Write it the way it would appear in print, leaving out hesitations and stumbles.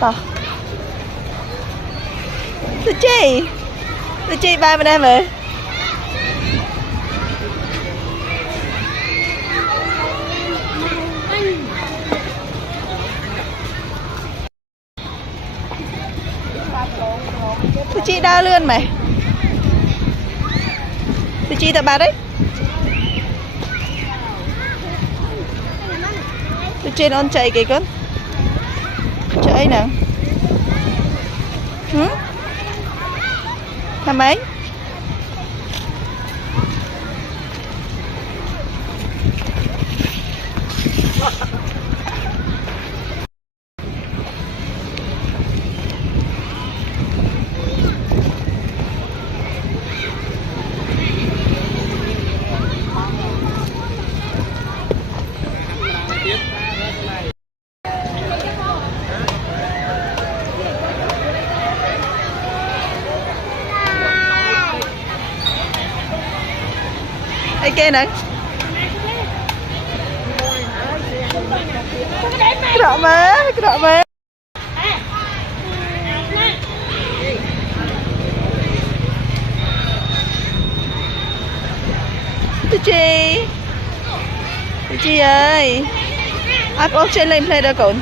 tỏ tôi chi ba bên đây mà tôi chi đau lươn mày tôi chi tập bà đấy tôi trên ôn chạy kìa con chạy nè làm mấy ai kia nè cái đọ mẹ Tư Chi ơi ai có trên lên play đó cồn